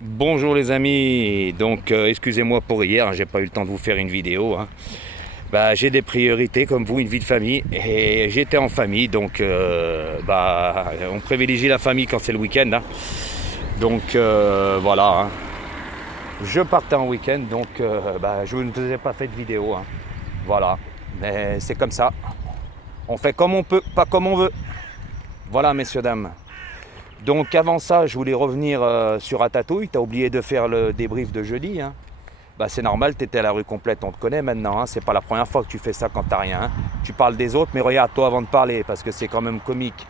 Bonjour les amis, donc excusez-moi pour hier, j'ai pas eu le temps de vous faire une vidéo. J'ai des priorités comme vous, une vie de famille, et j'étais en famille, donc on privilégie la famille quand c'est le week-end. Donc voilà, je partais en week-end, donc je ne vous ai pas fait de vidéo. Voilà, mais c'est comme ça, on fait comme on peut, pas comme on veut. Voilà messieurs, dames. Donc avant ça, je voulais revenir sur Ratatouille. T'as oublié de faire le débrief de jeudi. C'est normal, t'étais à la rue complète, on te connaît maintenant. C'est pas la première fois que tu fais ça quand t'as rien. Tu parles des autres, mais regarde toi avant de parler, parce que c'est quand même comique.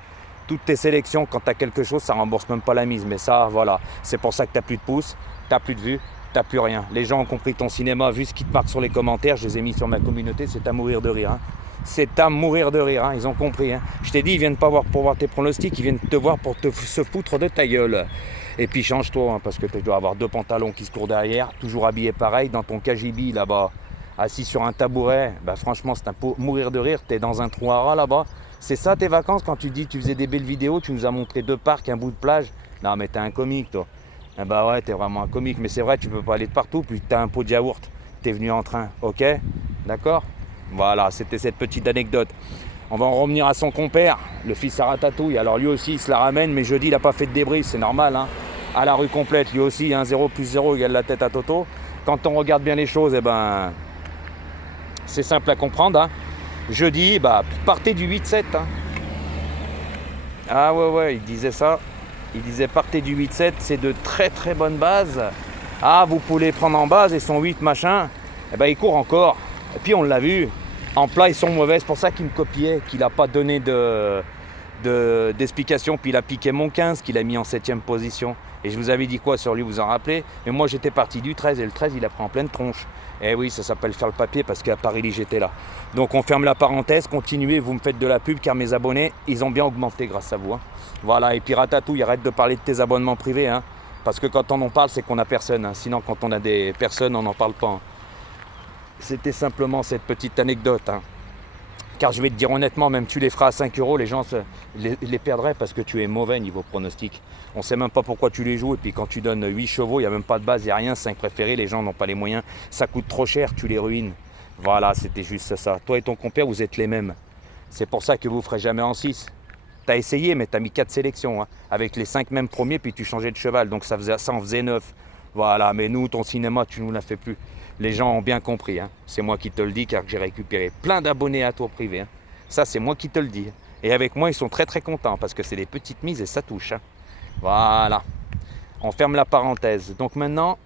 Toutes tes sélections, quand t'as quelque chose, ça rembourse même pas la mise. Mais ça, voilà, c'est pour ça que t'as plus de pouces, t'as plus de vues, t'as plus rien. Les gens ont compris ton cinéma, vu ce qui te marque sur les commentaires, je les ai mis sur ma communauté, c'est à mourir de rire. C'est à mourir de rire, ils ont compris. Je t'ai dit, ils viennent pas voir pour voir tes pronostics, ils viennent te voir pour se foutre de ta gueule. Et puis change-toi, parce que tu dois avoir deux pantalons qui se courent derrière, toujours habillé pareil, dans ton KGB là-bas, assis sur un tabouret. Franchement, c'est un peu mourir de rire, t'es dans un trou à ras là-bas. C'est ça tes vacances quand tu dis tu faisais des belles vidéos, tu nous as montré deux parcs, un bout de plage. Non mais t'es un comique toi. Ouais, t'es vraiment un comique, mais c'est vrai, tu peux pas aller de partout, puis t'as un pot de yaourt, t'es venu en train, ok? D'accord? Voilà, c'était cette petite anecdote. On va en revenir à son compère, le fils à Ratatouille. Alors lui aussi, il se la ramène, mais jeudi, il n'a pas fait de débris, c'est normal. À la rue complète, lui aussi, 0 plus 0 égale la tête à Toto. Quand on regarde bien les choses, c'est simple à comprendre. Jeudi, partez du 8-7. Ah ouais, il disait ça. Il disait partez du 8-7, c'est de très très bonnes bases. Ah, vous pouvez les prendre en base et son 8 machin. Il court encore. Et puis on l'a vu, en plat ils sont mauvais, c'est pour ça qu'il me copiait, qu'il n'a pas donné d'explication, puis il a piqué mon 15 qu'il a mis en 7ème position. Et je vous avais dit quoi sur lui, vous en rappelez? Mais moi j'étais parti du 13 et le 13 il a pris en pleine tronche. Et oui, ça s'appelle faire le papier parce qu'à Paris j'étais là. Donc on ferme la parenthèse, continuez, vous me faites de la pub car mes abonnés, ils ont bien augmenté grâce à vous. Voilà, et puis Ratatouille, arrête de parler de tes abonnements privés. Parce que quand on en parle, c'est qu'on a personne. Sinon quand on a des personnes, on n'en parle pas. C'était simplement cette petite anecdote. Car je vais te dire honnêtement, même tu les feras à 5 €, les gens les perdraient parce que tu es mauvais niveau pronostic. On ne sait même pas pourquoi tu les joues. Et puis quand tu donnes 8 chevaux, il n'y a même pas de base, il n'y a rien. 5 préférés, les gens n'ont pas les moyens. Ça coûte trop cher, tu les ruines. Voilà, c'était juste ça. Toi et ton compère, vous êtes les mêmes. C'est pour ça que vous ne ferez jamais en 6. Tu as essayé, mais tu as mis 4 sélections. Avec les 5 mêmes premiers, puis tu changeais de cheval. Donc ça en faisait 9. Voilà, mais nous, ton cinéma, tu nous l'as fait plus. Les gens ont bien compris. C'est moi qui te le dis car j'ai récupéré plein d'abonnés à tour privé. Ça, c'est moi qui te le dis. Et avec moi, ils sont très très contents parce que c'est des petites mises et ça touche. Voilà. On ferme la parenthèse. Donc maintenant,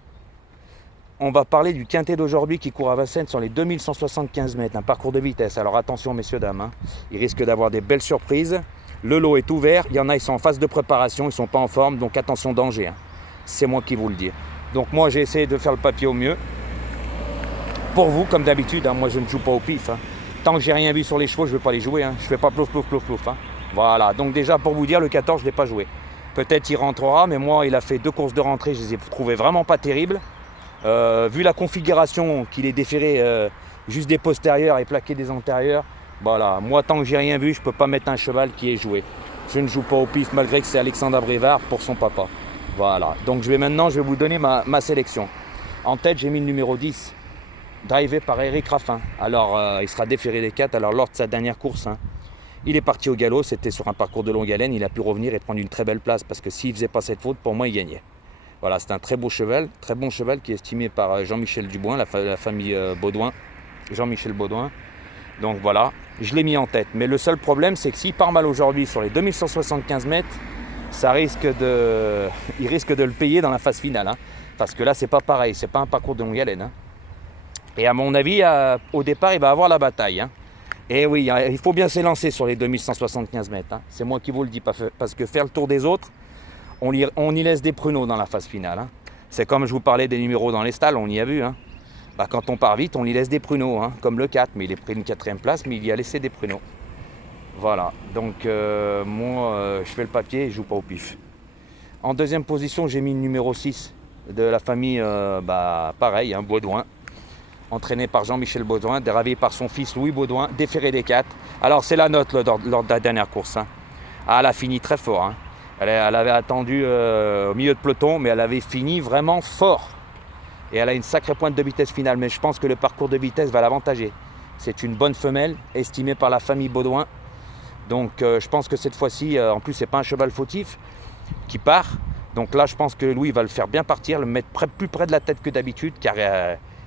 on va parler du quintet d'aujourd'hui qui court à Vincennes sur les 2175 mètres. Un parcours de vitesse. Alors attention, messieurs, dames. Il risque d'avoir des belles surprises. Le lot est ouvert. Il y en a, ils sont en phase de préparation. Ils ne sont pas en forme. Donc attention, danger. C'est moi qui vous le dis. Donc moi, j'ai essayé de faire le papier au mieux. Pour vous, comme d'habitude, moi je ne joue pas au pif. Tant que j'ai rien vu sur les chevaux, je ne vais pas les jouer. Je ne fais pas plouf, plouf, plouf, plouf. Voilà, donc déjà pour vous dire, le 14, je ne l'ai pas joué. Peut-être il rentrera, mais moi, il a fait 2 courses de rentrée, je les ai trouvées vraiment pas terribles. Vu la configuration qu'il est déféré juste des postérieurs et plaqué des antérieurs, voilà, moi tant que j'ai rien vu, je ne peux pas mettre un cheval qui est joué. Je ne joue pas au pif malgré que c'est Alexandre Brévard pour son papa. Voilà, donc je vais vous donner ma sélection. En tête, j'ai mis le numéro 10. Drivé par Eric Raffin. Alors, il sera déféré des 4. Alors, lors de sa dernière course, il est parti au galop. C'était sur un parcours de longue haleine. Il a pu revenir et prendre une très belle place parce que s'il ne faisait pas cette faute, pour moi, il gagnait. Voilà, c'est un très beau cheval, très bon cheval qui est estimé par Jean-Michel Dubois, la famille Baudouin. Jean-Michel Baudouin. Donc voilà, je l'ai mis en tête. Mais le seul problème, c'est que s'il part mal aujourd'hui sur les 2175 mètres, il risque de le payer dans la phase finale. Parce que là, c'est pas pareil. C'est pas un parcours de longue haleine. Et à mon avis, au départ, il va avoir la bataille. Et oui, il faut bien s'élancer sur les 2175 mètres. C'est moi qui vous le dis, parce que faire le tour des autres, on y laisse des pruneaux dans la phase finale. C'est comme je vous parlais des numéros dans les stalles, on y a vu. Quand on part vite, on y laisse des pruneaux, comme le 4, mais il est pris une 4e place, mais il y a laissé des pruneaux. Voilà, donc moi, je fais le papier et je joue pas au pif. En deuxième position, j'ai mis le numéro 6 de la famille, pareil, Baudouin. Entraîné par Jean-Michel Baudouin, déravé par son fils Louis Baudouin, déféré des 4. Alors c'est la note lors de la dernière course. Elle a fini très fort. Elle avait attendu au milieu de peloton, mais elle avait fini vraiment fort. Et elle a une sacrée pointe de vitesse finale, mais je pense que le parcours de vitesse va l'avantager. C'est une bonne femelle, estimée par la famille Baudouin. Donc je pense que cette fois-ci, en plus c'est pas un cheval fautif qui part. Donc là je pense que Louis va le faire bien partir, le mettre plus près de la tête que d'habitude, car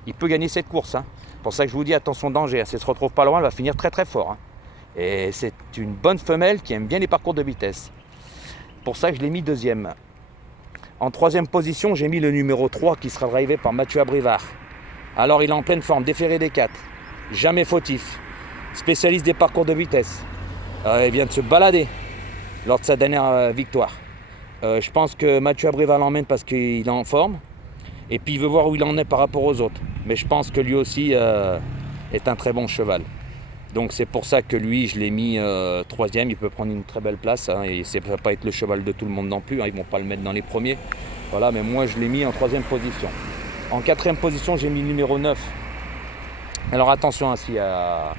il peut gagner cette course. Hein. C'est pour ça que je vous dis attention danger, si elle se retrouve pas loin, elle va finir très très fort. Hein. Et c'est une bonne femelle qui aime bien les parcours de vitesse. Pour ça que je l'ai mis deuxième. En troisième position, j'ai mis le numéro 3 qui sera drivé par Mathieu Abrivard. Alors il est en pleine forme, déféré des 4, jamais fautif, spécialiste des parcours de vitesse. Il vient de se balader lors de sa dernière victoire. Je pense que Mathieu Abrivard l'emmène parce qu'il est en forme et puis il veut voir où il en est par rapport aux autres. Mais je pense que lui aussi est un très bon cheval. Donc c'est pour ça que lui, je l'ai mis troisième. Il peut prendre une très belle place. Hein, et ça ne va pas être le cheval de tout le monde non plus. Hein, ils ne vont pas le mettre dans les premiers. Voilà, mais moi je l'ai mis en troisième position. En quatrième position, j'ai mis le numéro 9. Alors attention ainsi à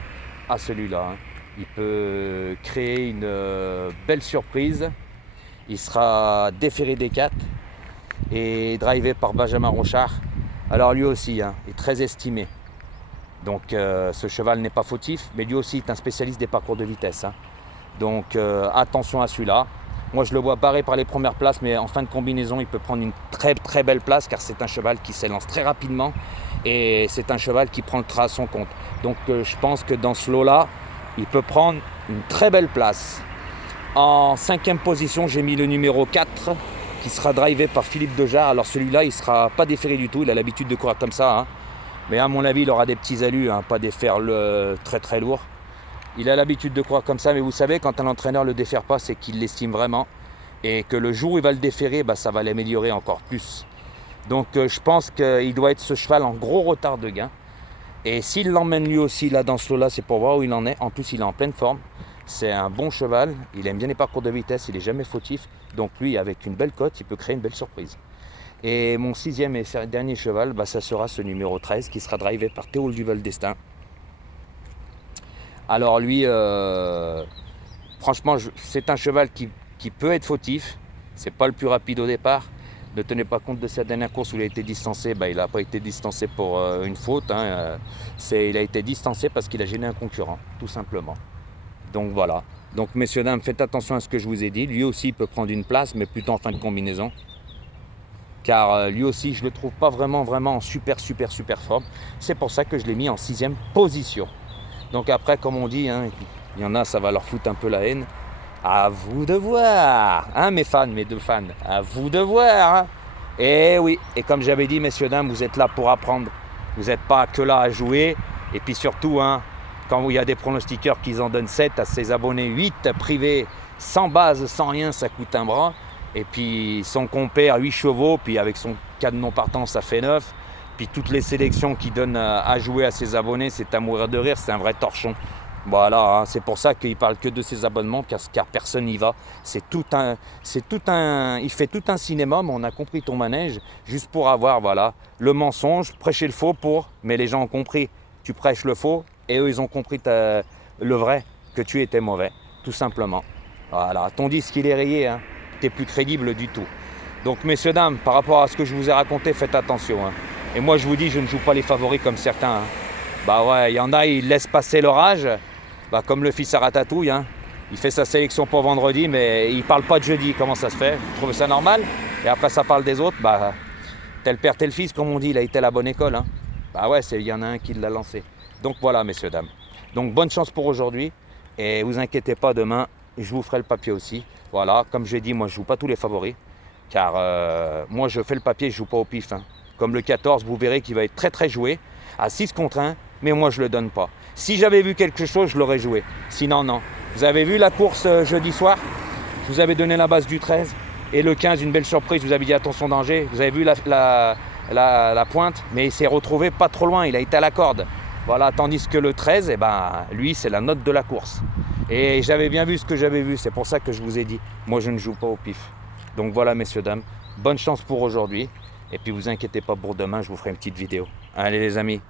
celui-là. Hein. Il peut créer une belle surprise. Il sera déféré des 4 et drivé par Benjamin Rochard. Alors lui aussi, hein, est très estimé. Donc ce cheval n'est pas fautif, mais lui aussi est un spécialiste des parcours de vitesse. Hein. Donc attention à celui-là. Moi je le vois barré par les premières places, mais en fin de combinaison, il peut prendre une très très belle place car c'est un cheval qui s'élance très rapidement et c'est un cheval qui prend le train à son compte. Donc je pense que dans ce lot-là, il peut prendre une très belle place. En cinquième position, j'ai mis le numéro 4 qui sera drivé par Philippe Dejarre. Alors celui-là, il ne sera pas déféré du tout, il a l'habitude de courir comme ça. Hein. Mais à mon avis, il aura des petits allus, hein, pas des fers très très lourds. Il a l'habitude de courir comme ça, mais vous savez, quand un entraîneur ne le défère pas, c'est qu'il l'estime vraiment. Et que le jour où il va le déférer, ça va l'améliorer encore plus. Donc je pense qu'il doit être ce cheval en gros retard de gain. Et s'il l'emmène lui aussi là dans ce lot-là, c'est pour voir où il en est. En plus, il est en pleine forme. C'est un bon cheval, il aime bien les parcours de vitesse, il n'est jamais fautif. Donc lui, avec une belle cote, il peut créer une belle surprise. Et mon sixième et dernier cheval, ça sera ce numéro 13 qui sera drivé par Théo Duval d'Estaing. Alors lui, franchement, c'est un cheval qui peut être fautif. C'est pas le plus rapide au départ. Ne tenez pas compte de sa dernière course où il a été distancé. Il n'a pas été distancé pour une faute. Hein. Il a été distancé parce qu'il a gêné un concurrent, tout simplement. Donc voilà. Donc messieurs, dames, faites attention à ce que je vous ai dit. Lui aussi, il peut prendre une place, mais plutôt en fin de combinaison. Car lui aussi, je ne le trouve pas vraiment en super forme. C'est pour ça que je l'ai mis en sixième position. Donc après, comme on dit, hein, il y en a, ça va leur foutre un peu la haine. À vous de voir, hein, mes fans, mes deux fans. À vous de voir. Hein. Et oui, et comme j'avais dit, messieurs, dames, vous êtes là pour apprendre. Vous n'êtes pas que là à jouer. Et puis surtout, hein, quand il y a des pronostiqueurs qui en donnent 7 à ses abonnés, 8 privés, sans base, sans rien, ça coûte un bras. Et puis son compère, 8 chevaux, puis avec son cadenon partant, ça fait 9. Puis toutes les sélections qu'il donne à jouer à ses abonnés, c'est à mourir de rire, c'est un vrai torchon. Voilà, hein, c'est pour ça qu'il ne parle que de ses abonnements, car personne n'y va. Il fait tout un cinéma, mais on a compris ton manège, juste pour avoir, voilà, le mensonge, prêcher le faux mais les gens ont compris, tu prêches le faux, et eux, ils ont compris le vrai, que tu étais mauvais, tout simplement. Voilà, ton disque, il est rayé, hein, tu n'es plus crédible du tout. Donc, messieurs, dames, par rapport à ce que je vous ai raconté, faites attention. Hein. Et moi, je vous dis, je ne joue pas les favoris comme certains. Hein. Ouais, il y en a, ils laissent passer l'orage, comme le fils à Ratatouille. Hein. Il fait sa sélection pour vendredi, mais il ne parle pas de jeudi. Comment ça se fait? Vous trouvez ça normal? Et après, ça parle des autres. Tel père, tel fils, comme on dit, il a été à la bonne école. Hein. Ouais, il y en a un qui l'a lancé. Donc voilà, messieurs, dames. Donc bonne chance pour aujourd'hui. Et vous inquiétez pas, demain, je vous ferai le papier aussi. Voilà, comme j'ai dit, moi, je ne joue pas tous les favoris. Car moi, je fais le papier, je ne joue pas au pif. Hein. Comme le 14, vous verrez qu'il va être très très joué. À 6 contre 1, mais moi, je ne le donne pas. Si j'avais vu quelque chose, je l'aurais joué. Sinon, non. Vous avez vu la course jeudi soir? Je vous avais donné la base du 13. Et le 15, une belle surprise, vous avez dit attention danger. Vous avez vu la pointe, mais il s'est retrouvé pas trop loin, il a été à la corde. Voilà, tandis que le 13, lui, c'est la note de la course. Et j'avais bien vu ce que j'avais vu, c'est pour ça que je vous ai dit, moi je ne joue pas au pif. Donc voilà, messieurs, dames, bonne chance pour aujourd'hui. Et puis vous inquiétez pas pour demain, je vous ferai une petite vidéo. Allez les amis.